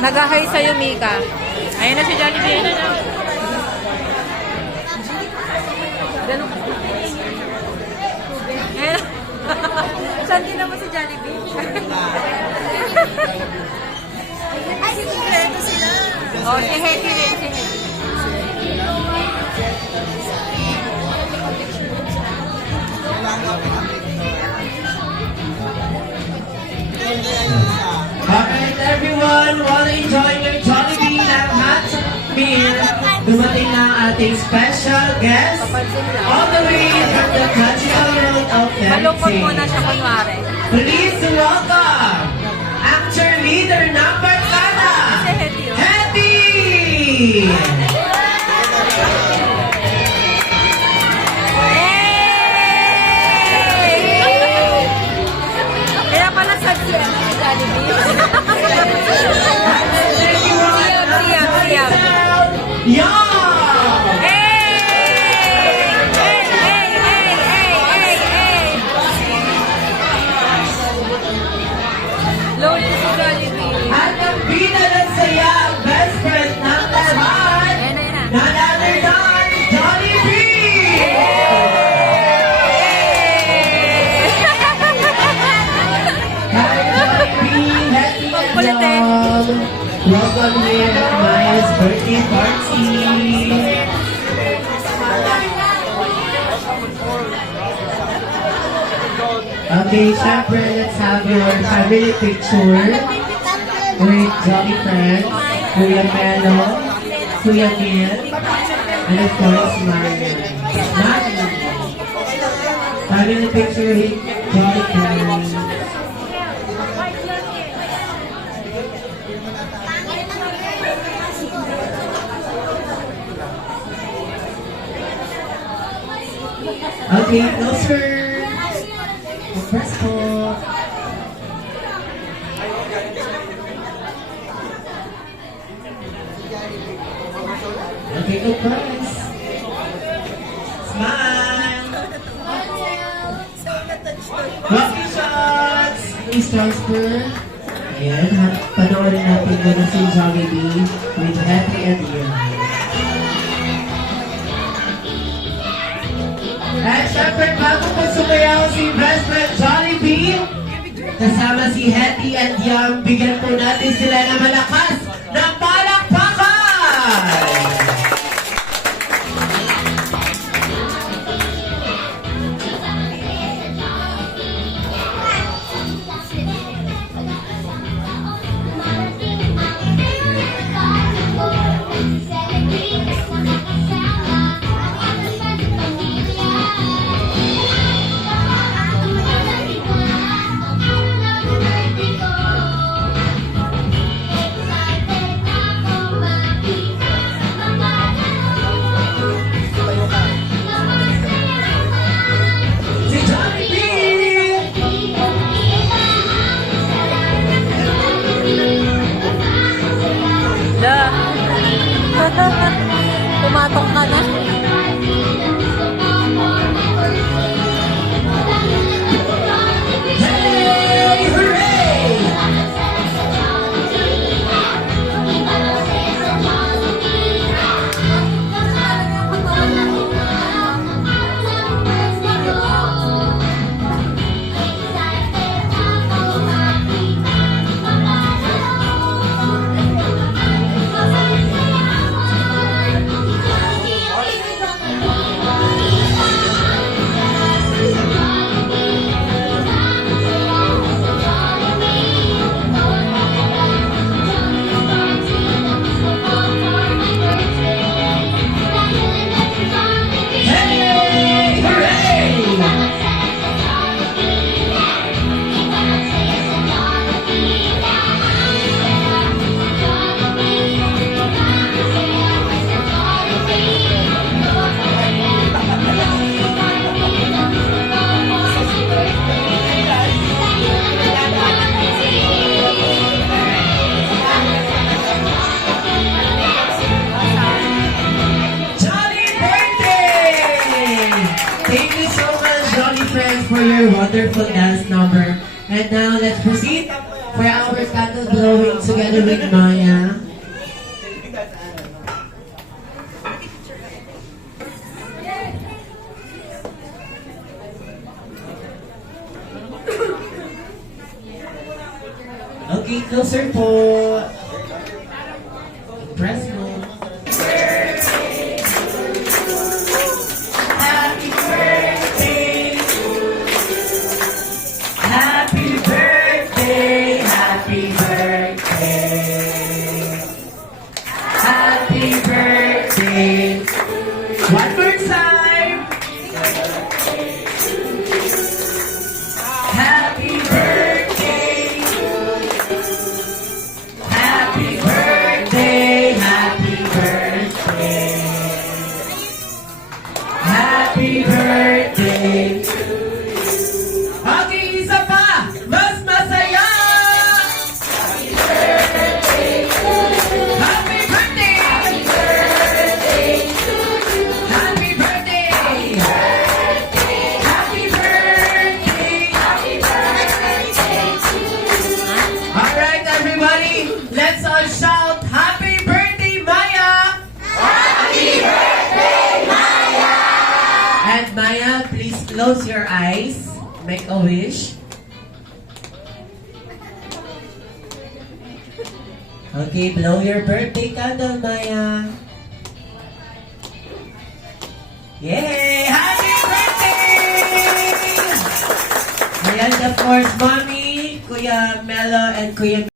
Nag-hi sa'yo, Mika. Ayun na si Jollibee. Ayun na. Ganun ka. Ayun. Saan din naman si Jollibee? Ay, sikreto sila. Oh, si Hetty rin. Si Hetty. Alright everyone, while enjoying your Jollibee ng hot meal, dumating na ang ating special guest all the way from the Cultural Road of Malungkot Philippines. muna siya kunwari. Please welcome actor leader number Sana, Si Hetty, oh. Hetty! Kaya pala sa siya na si Jollibee. Siyam. Yeah! Lord, si Jollibee. At ang bida ng saya, ang best friend ng lahat, Ayan na. none other than Jollibee! Hi Jollibee, happy Kulit eh. and welcome here at Maya's birthday party. Okay, syempre, let's have your family picture with Jolly Friends, Kuya Melo, Kuya Neil, and of course, Maria. Family picture with Jolly Friends. Okay, closer. Press po. Okay, go press. Smile. Rocky shots. Please transfer. Ayan, panoorin natin muna si Jollibee with Hetty and Ian. At syempre, bago po sumayaw si best friend Jollibee, kasama si Hetty and Yam, bigyan po natin sila ng malakas na palakpakan! Si Jollibee! Da. Pumatok ka na. Hey! Hooray! Hey! Hooray! Jolly birthday! Thank you so much, Jolly Friends, for your wonderful dance number. And now, let's proceed for our candle blowing together with Maya. Okay, closer po. Press mo. Happy birthday! Happy birthday! Happy birthday! Happy birthday! One more time! Happy birthday! Happy birthday! Happy birthday! Happy birthday! Okay, isa pa! Mas masaya! Happy birthday! Happy birthday! Happy birthday! Happy birthday! Alright, everybody, let's all shout Happy birthday, Maya! Happy birthday, Maya! And Maya, please close your eyes. Make a wish. Okay, blow your birthday candle, Maya. Yay! Happy birthday! Ayan, of course, Mommy, Kuya Melo, and Kuya